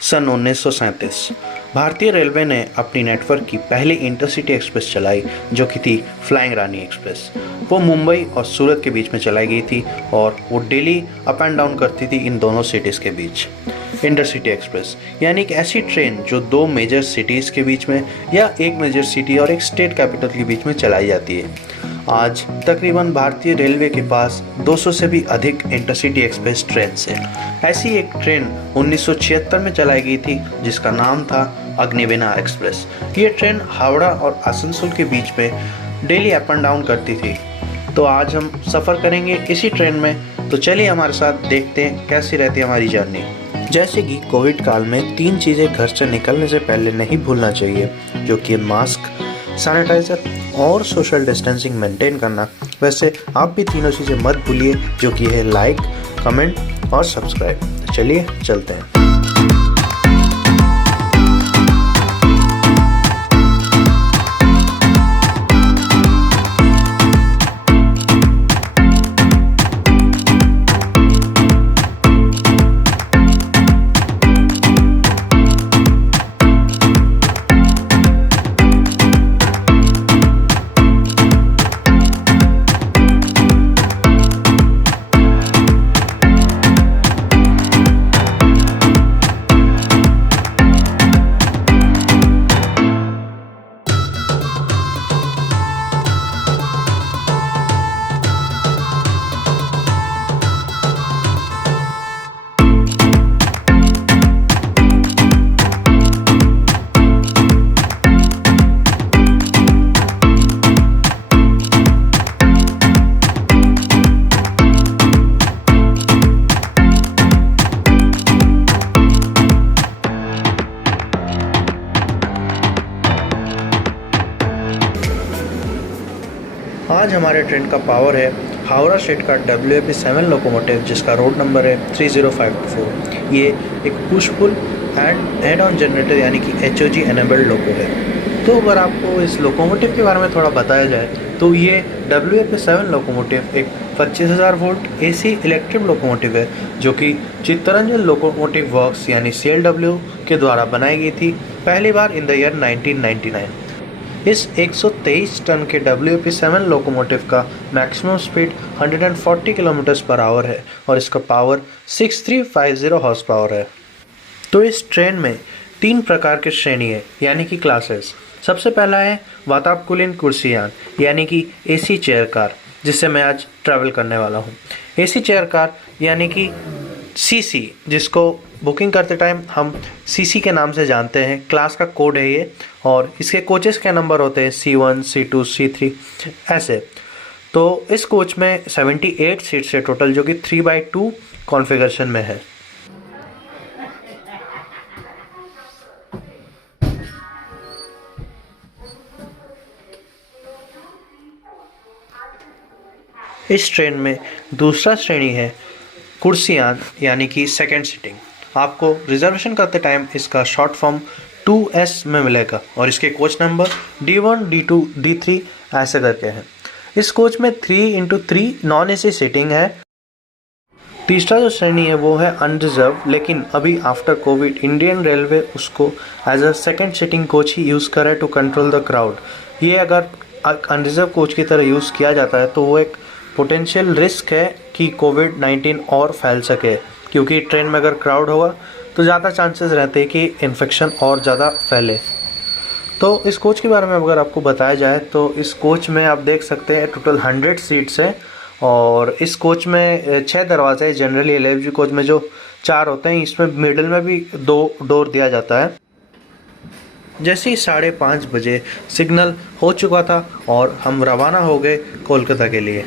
सन 1937 भारतीय रेलवे ने अपनी नेटवर्क की पहली इंटरसिटी एक्सप्रेस चलाई, जो कि थी फ्लाइंग रानी एक्सप्रेस। वो मुंबई और सूरत के बीच में चलाई गई थी और वो डेली अप एंड डाउन करती थी इन दोनों सिटीज़ के बीच। इंटरसिटी एक्सप्रेस यानी एक ऐसी ट्रेन जो दो मेजर सिटीज़ के बीच में या एक मेजर सिटी और एक स्टेट कैपिटल के बीच में चलाई जाती है। आज तकरीबन भारतीय रेलवे के पास 200 से भी अधिक इंटरसिटी एक्सप्रेस ट्रेन हैं। ऐसी एक ट्रेन 1976 में चलाई गई थी जिसका नाम था अग्निवीणा एक्सप्रेस। ये ट्रेन हावड़ा और आसनसोल के बीच में डेली अप एंड डाउन करती थी। तो आज हम सफ़र करेंगे इसी ट्रेन में, तो चलिए हमारे साथ देखते हैं कैसी रहती है हमारी जर्नी। जैसे कि कोविड काल में 3 चीज़ें घर से निकलने से पहले नहीं भूलना चाहिए, जो कि मास्क, सैनिटाइज़र और सोशल डिस्टेंसिंग मेंटेन करना। वैसे आप भी तीनों चीज़ें मत भूलिए, जो कि है लाइक, कमेंट और सब्सक्राइब। तो चलिए चलते हैं। आज हमारे ट्रेन का पावर है हावड़ा स्टेट का WAP-7 लोकोमोटिव, जिसका रोड नंबर है 30524। ये एक push pull and head on generator यानी कि HOG एनेबल्ड लोको है। तो अगर आपको इस लोकोमोटिव के बारे में थोड़ा बताया जाए तो ये WAP-7 लोकोमोटिव एक 25,000 वोल्ट AC इलेक्ट्रिक लोकोमोटिव है, जो कि चित्तरंजन लोकोमोटिव वर्क्स यानी CLW के द्वारा बनाई गई थी पहली बार इन द ईयर 1999। इस 123 टन के WAP-7 लोकोमोटिव का maximum speed 140 kilometre per hour है और इसका पावर 6350 हॉर्स पावर है। तो इस ट्रेन में 3 प्रकार के श्रेणी है यानी कि क्लासेस। सबसे पहला है वातानुकूलित कुर्सियान यानी कि AC चेयर कार, जिससे मैं आज ट्रैवल करने वाला हूँ। AC चेयर कार यानी कि CC, जिसको बुकिंग करते टाइम हम CC के नाम से जानते हैं, क्लास का कोड है ये, और इसके कोचेस के नंबर होते हैं C1, C2, C3 ऐसे। तो इस कोच में 78 सीट्स है टोटल, जो कि 3/2 कॉन्फ़िगरेशन में है। इस ट्रेन में दूसरा श्रेणी है कुर्सियान यानी कि सेकंड सीटिंग। आपको रिजर्वेशन करते टाइम इसका शॉर्ट फॉर्म 2S में मिलेगा और इसके coach number D1, D2, D3 ऐसे करके हैं। इस कोच में 3x3 नॉन AC सीटिंग है। तीसरा जो श्रेणी है वो है अनरिजर्व, लेकिन अभी आफ्टर कोविड इंडियन रेलवे उसको as a second seating coach ही यूज़ करे टू कंट्रोल द क्राउड। ये अगर अनरिजर्व कोच की तरह यूज़ किया जाता है तो वो एक पोटेंशियल रिस्क है कि कोविड-19 और फैल सके, क्योंकि ट्रेन में अगर क्राउड होगा तो ज़्यादा चांसेस रहते हैं कि इन्फेक्शन और ज़्यादा फैले। तो इस कोच के बारे में अगर आपको बताया जाए तो इस कोच में आप देख सकते हैं टोटल 100 सीट्स हैं और इस कोच में 6 दरवाजे हैं। जनरली LFG कोच में जो 4 होते हैं, इसमें मिडिल में भी 2 डोर दिया जाता है। जैसे ही 5:30 बजे सिग्नल हो चुका था और हम रवाना हो गए कोलकाता के लिए।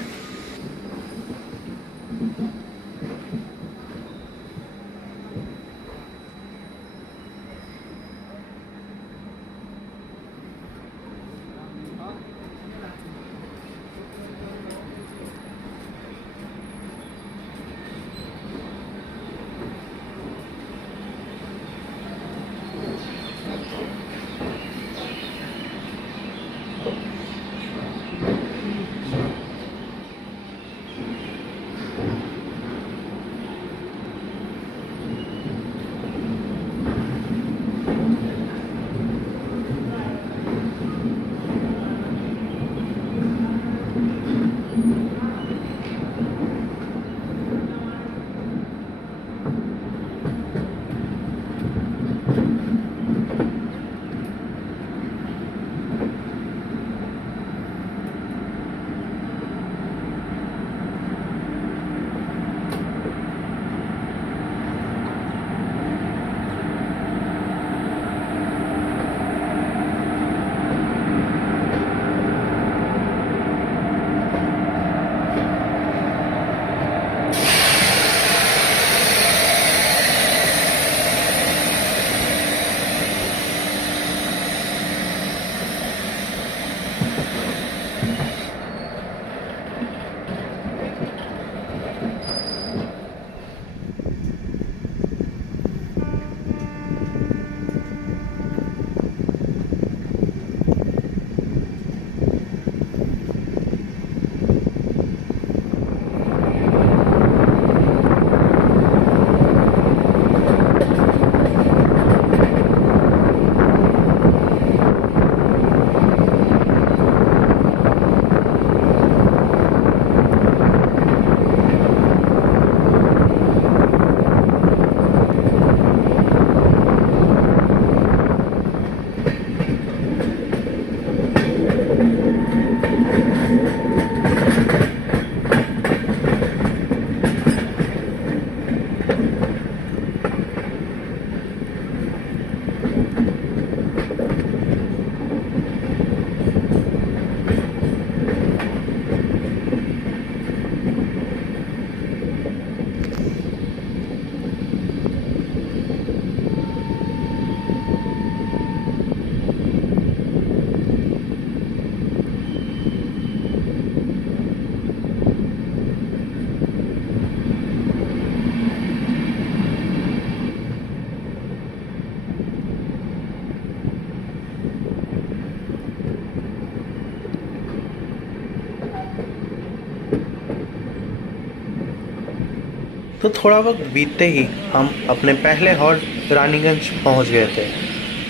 तो थोड़ा वक्त बीतते ही हम अपने पहले हॉल्ट रानीगंज पहुंच गए थे।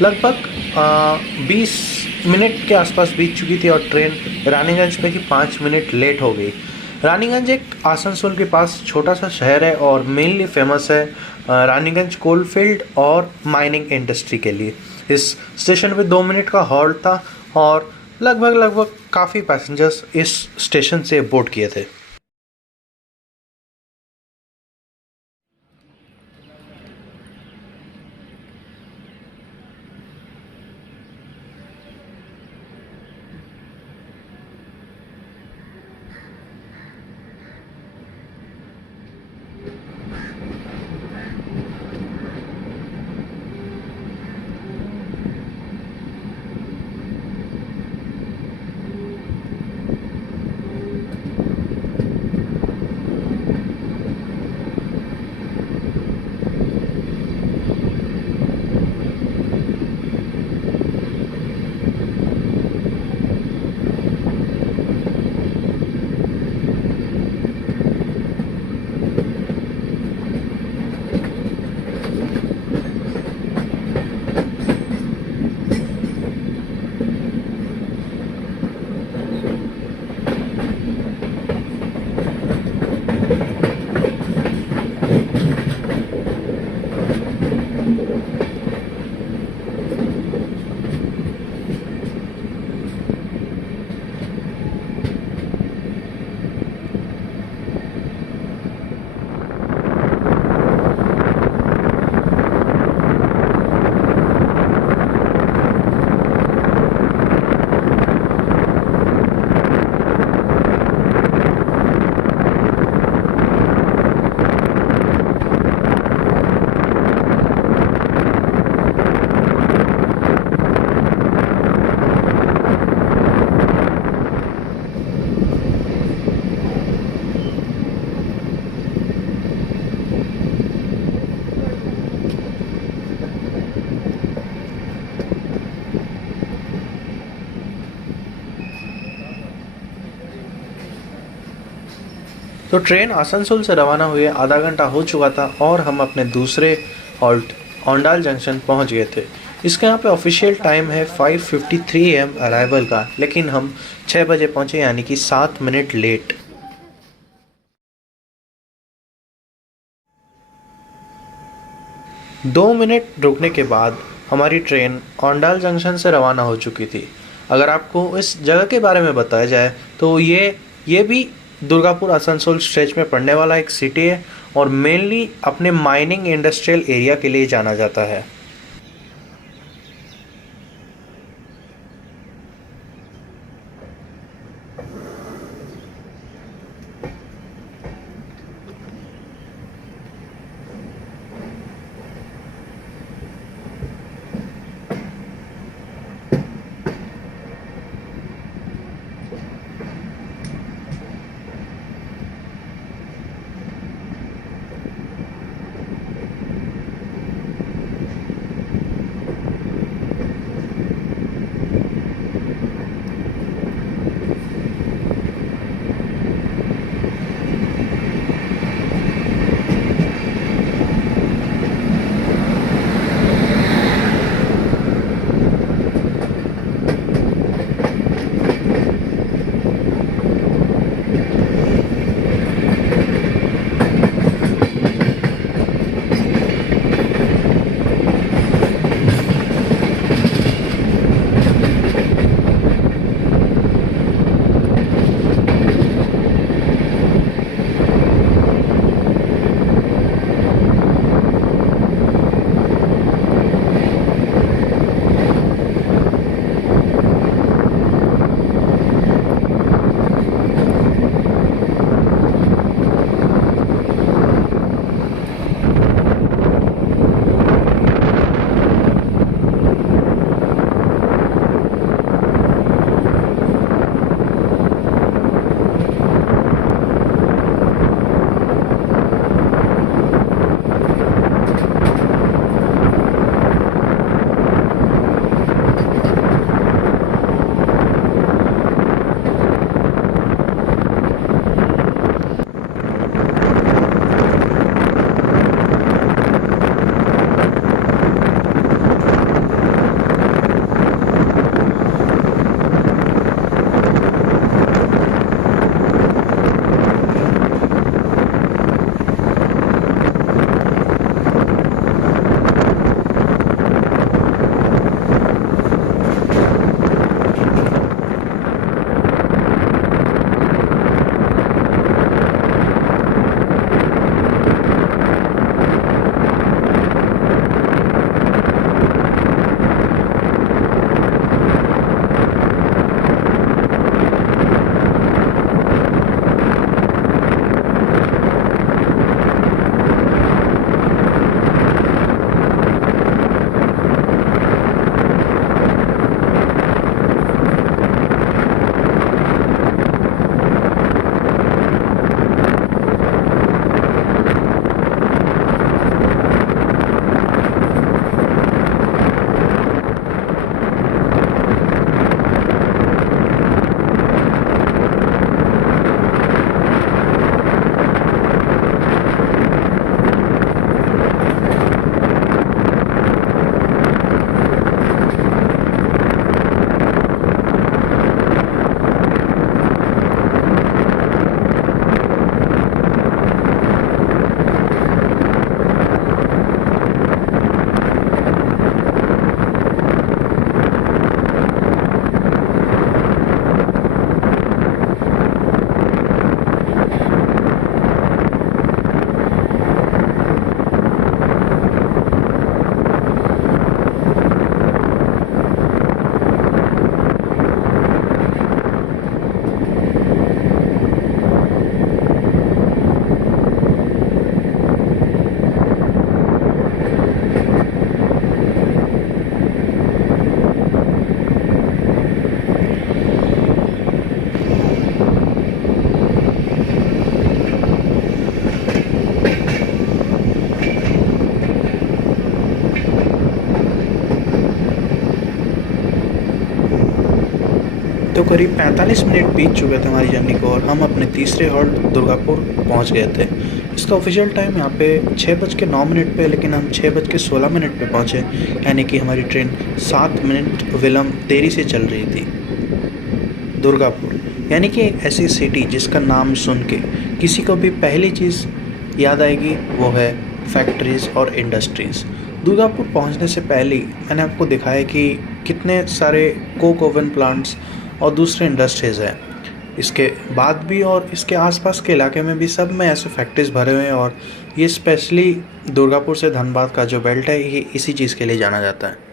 लगभग 20 मिनट के आसपास बीत चुकी थी और ट्रेन रानीगंज पे ही 5 मिनट लेट हो गई। रानीगंज एक आसनसोल के पास छोटा सा शहर है और मेनली फेमस है रानीगंज कोलफील्ड और माइनिंग इंडस्ट्री के लिए। इस स्टेशन पे 2 मिनट का हॉल्ट था और लगभग काफ़ी पैसेंजर्स इस स्टेशन से बोर्ड किए थे। तो ट्रेन आसनसोल से रवाना हुए आधा घंटा हो चुका था और हम अपने दूसरे हॉल्ट औंडाल जंक्शन पहुंच गए थे। इसका यहाँ पे ऑफिशियल टाइम है 5:53 AM अराइवल का, लेकिन हम 6 बजे पहुंचे यानी कि 7 मिनट लेट। 2 मिनट रुकने के बाद हमारी ट्रेन औंडाल जंक्शन से रवाना हो चुकी थी। अगर आपको इस जगह के बारे में बताया जाए तो ये भी दुर्गापुर आसनसोल स्ट्रेच में पड़ने वाला एक सिटी है और मेनली अपने माइनिंग इंडस्ट्रियल एरिया के लिए जाना जाता है। तो करीब 45 मिनट बीत चुके थे हमारी जर्नी को और हम अपने तीसरे हॉल्ट दुर्गापुर पहुंच गए थे। इसका ऑफिशियल टाइम यहाँ पे 6:09 पे, लेकिन हम 6:16 पे पहुँचे, यानी कि हमारी ट्रेन 7 मिनट विलम्ब देरी से चल रही थी। दुर्गापुर यानी कि एक ऐसी सिटी जिसका नाम सुन के किसी को भी पहली चीज़ याद आएगी वो है फैक्ट्रीज़ और इंडस्ट्रीज़। दुर्गापुर पहुंचने से पहले ही मैंने आपको दिखाया कि कितने सारे कोक ओवन प्लांट्स और दूसरे इंडस्ट्रीज़ हैं। इसके बाद भी और इसके आसपास के इलाके में भी सब में ऐसे फैक्ट्रीज भरे हुए हैं, और ये स्पेशली दुर्गापुर से धनबाद का जो बेल्ट है ये इसी चीज़ के लिए जाना जाता है।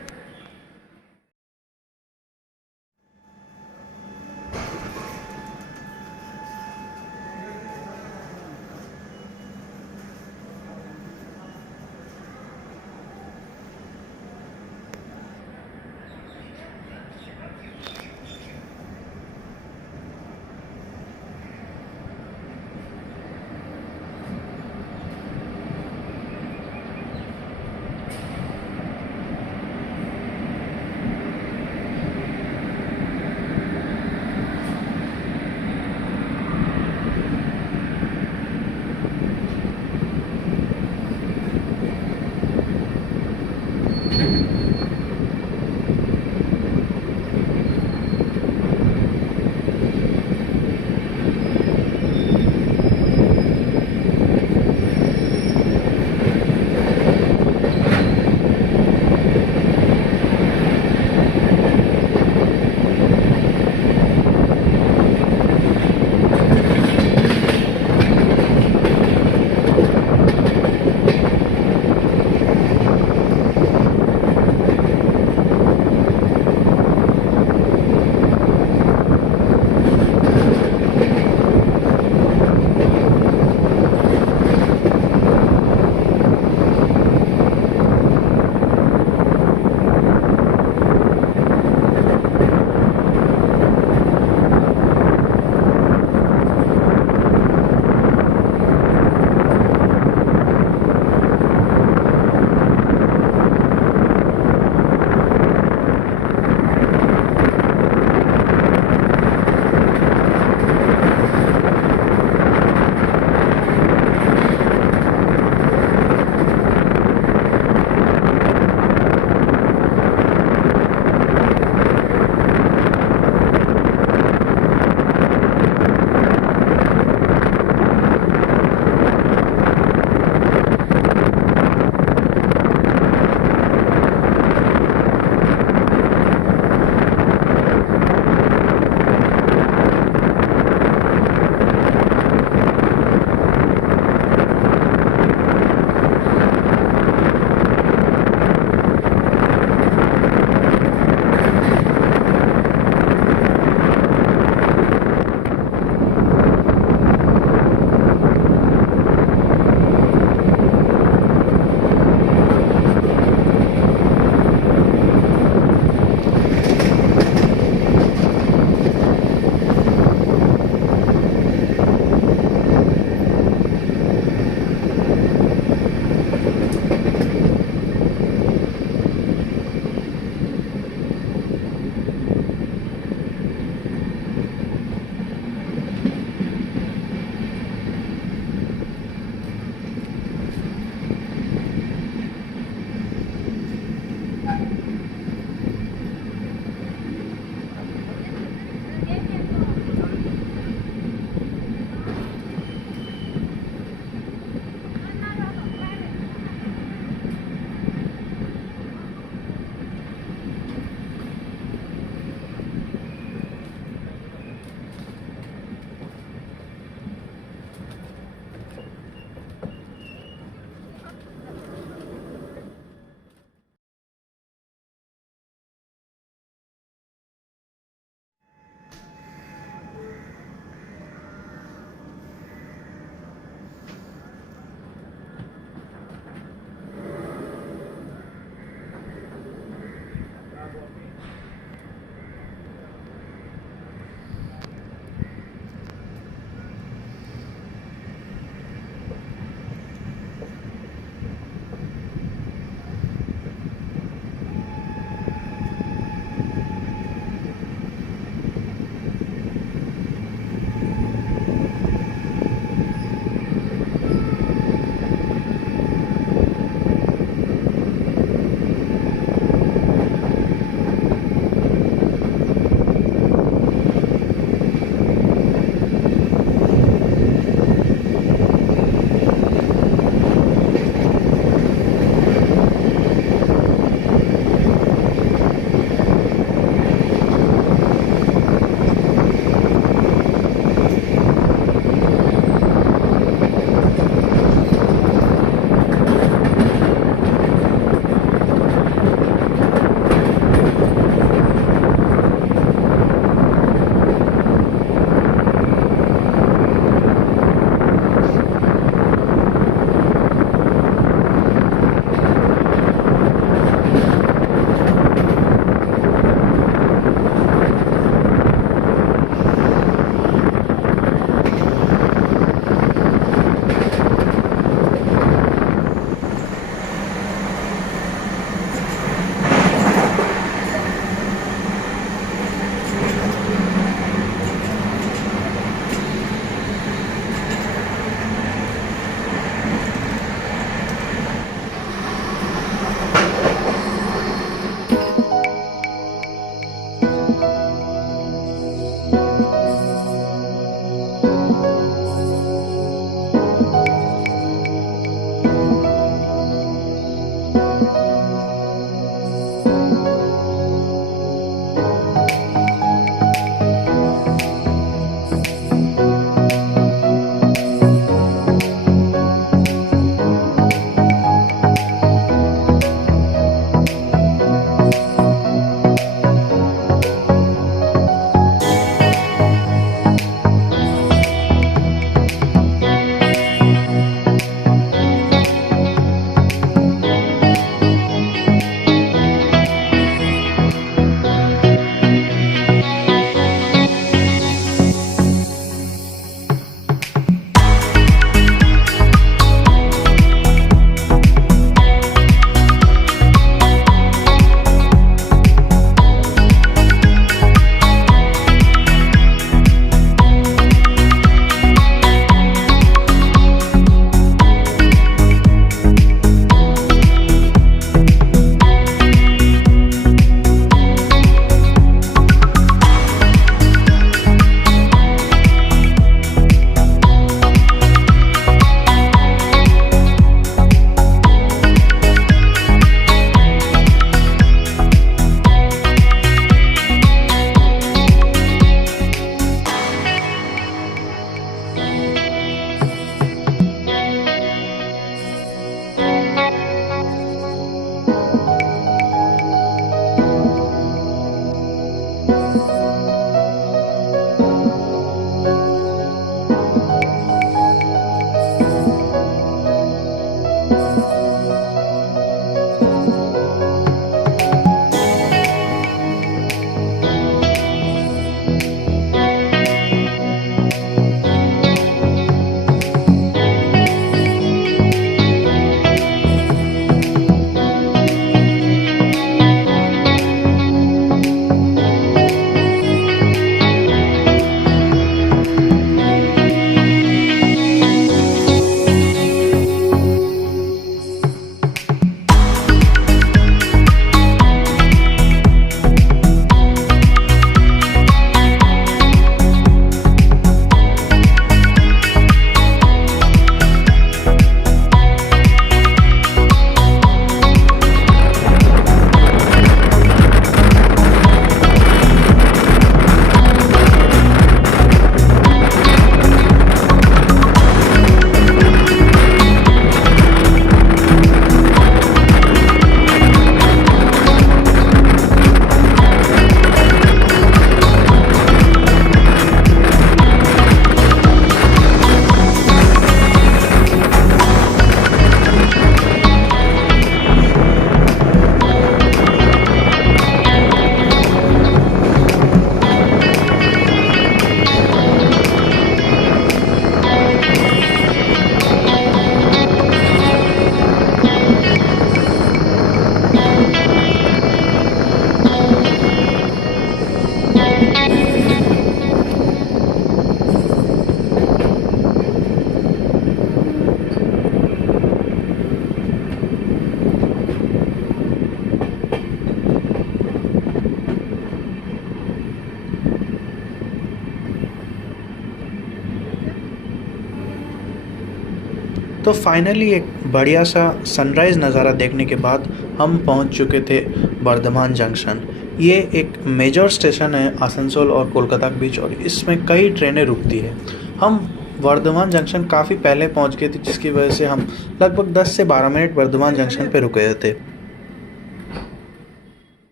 तो फाइनली एक बढ़िया सा सनराइज़ नज़ारा देखने के बाद हम पहुंच चुके थे बर्धमान जंक्शन। ये एक मेजर स्टेशन है आसनसोल और कोलकाता के बीच, और इसमें कई ट्रेनें रुकती है। हम वर्धमान जंक्शन काफ़ी पहले पहुंच गए थे, जिसकी वजह से हम लगभग 10 से 12 मिनट वर्धमान जंक्शन पे रुके थे।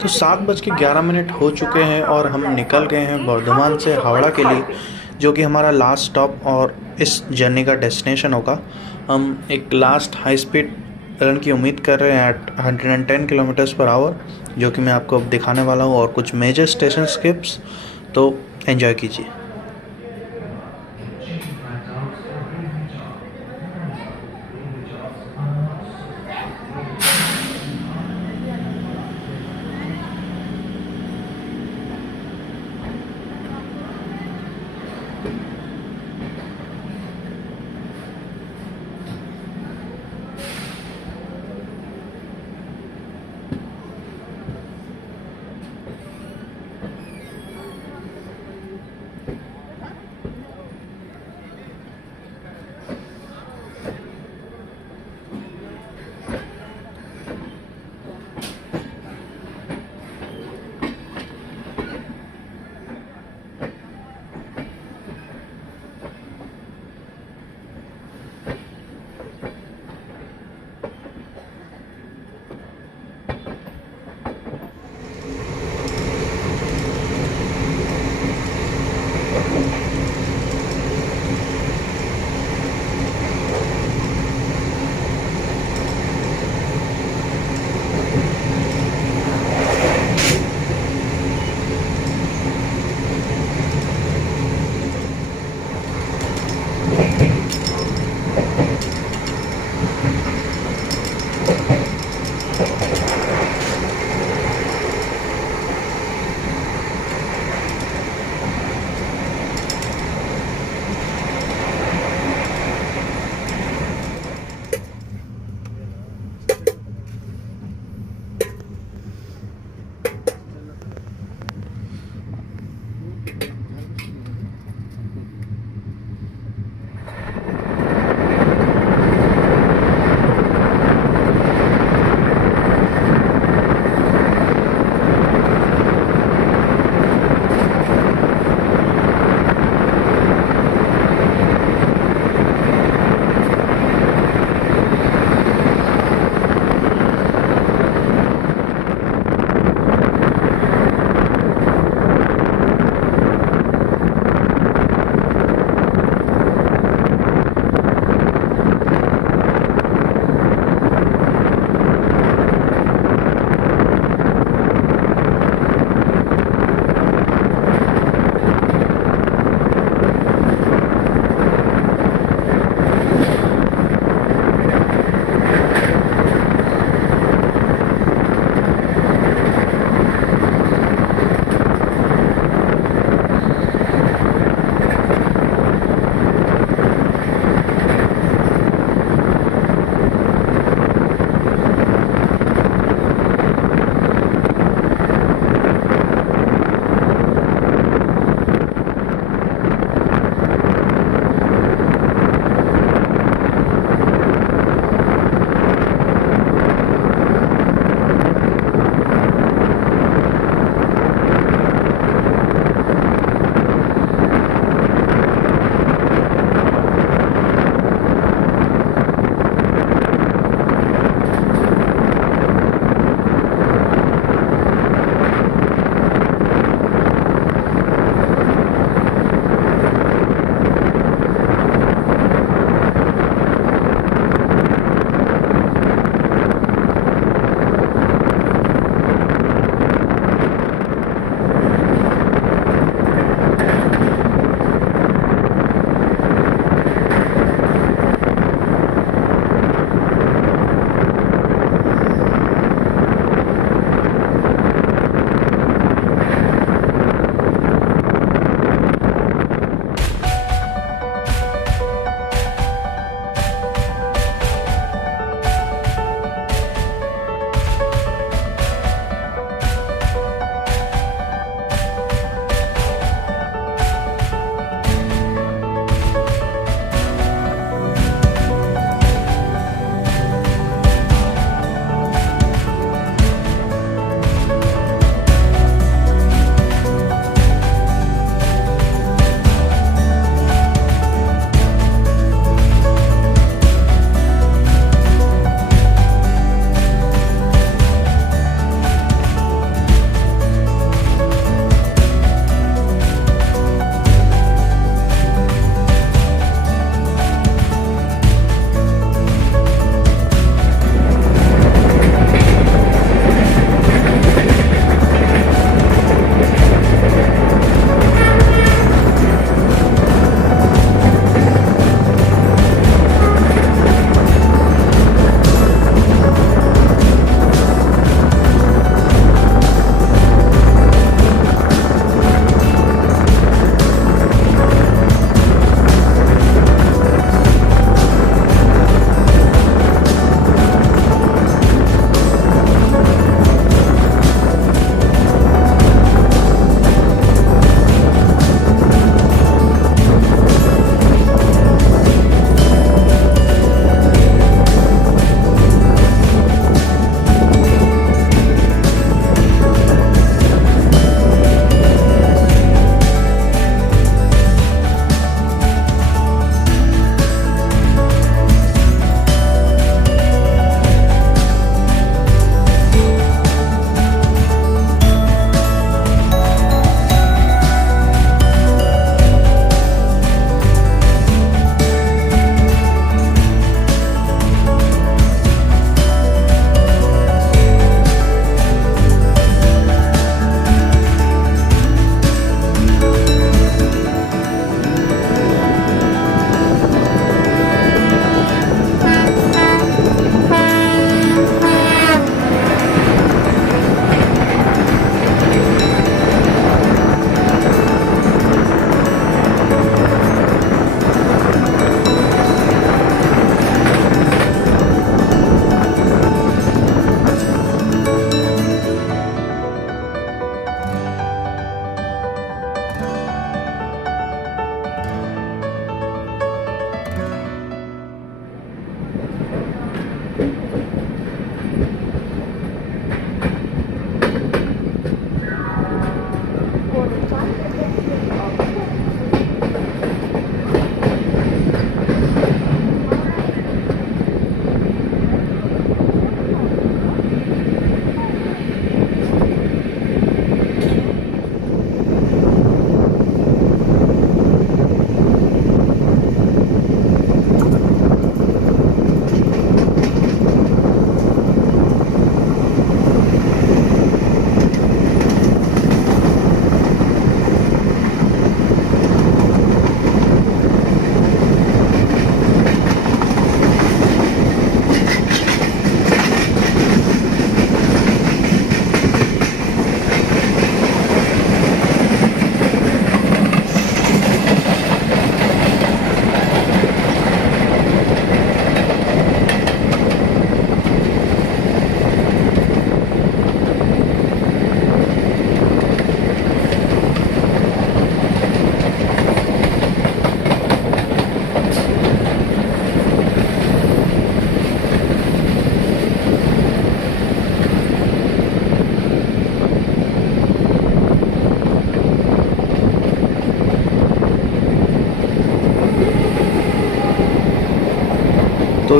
तो 7:11 हो चुके हैं और हम निकल गए हैं बर्धमान से हावड़ा के लिए, जो कि हमारा लास्ट स्टॉप और इस जर्नी का डेस्टिनेशन होगा। हम एक लास्ट हाई स्पीड रन की उम्मीद कर रहे हैं एट 110 किलोमीटर्स पर आवर, जो कि मैं आपको अब दिखाने वाला हूँ, और कुछ मेजर स्टेशन स्किप्स। तो एंजॉय कीजिए।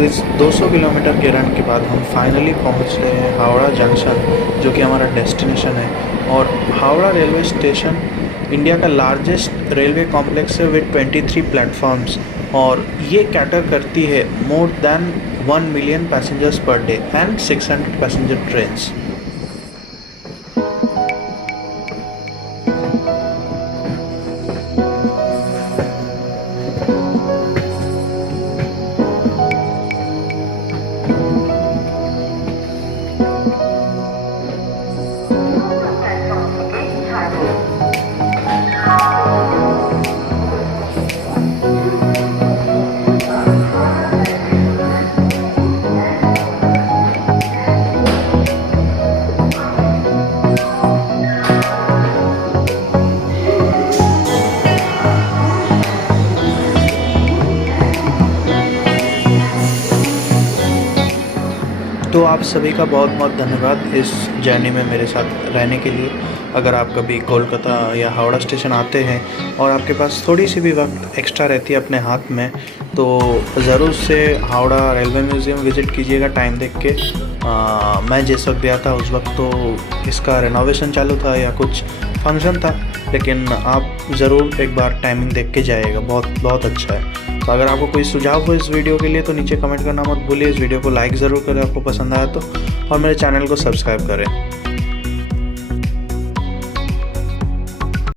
तो इस 200 किलोमीटर के रन के बाद हम फाइनली पहुंच गए हैं हावड़ा जंक्शन, जो कि हमारा डेस्टिनेशन है। और हावड़ा रेलवे स्टेशन इंडिया का लार्जेस्ट रेलवे कॉम्प्लेक्स है विद 23 प्लेटफॉर्म्स, और ये कैटर करती है more than 1 million passengers per day and 600 passenger trains. तो आप सभी का बहुत बहुत धन्यवाद इस जर्नी में मेरे साथ रहने के लिए। अगर आप कभी कोलकाता या हावड़ा स्टेशन आते हैं और आपके पास थोड़ी सी भी वक्त एक्स्ट्रा रहती है अपने हाथ में, तो ज़रूर से हावड़ा रेलवे म्यूज़ियम विज़िट कीजिएगा टाइम देख के। मैं जिस वक्त गया था उस वक्त तो इसका रेनोवेशन चालू था या कुछ फंक्शन था, लेकिन आप ज़रूर एक बार टाइमिंग देख के जाइएगा, बहुत बहुत अच्छा है। तो अगर आपको कोई सुझाव हो इस वीडियो के लिए तो नीचे कमेंट करना मत भूलिए। इस वीडियो को लाइक ज़रूर करें आपको पसंद आया तो, और मेरे चैनल को सब्सक्राइब करें।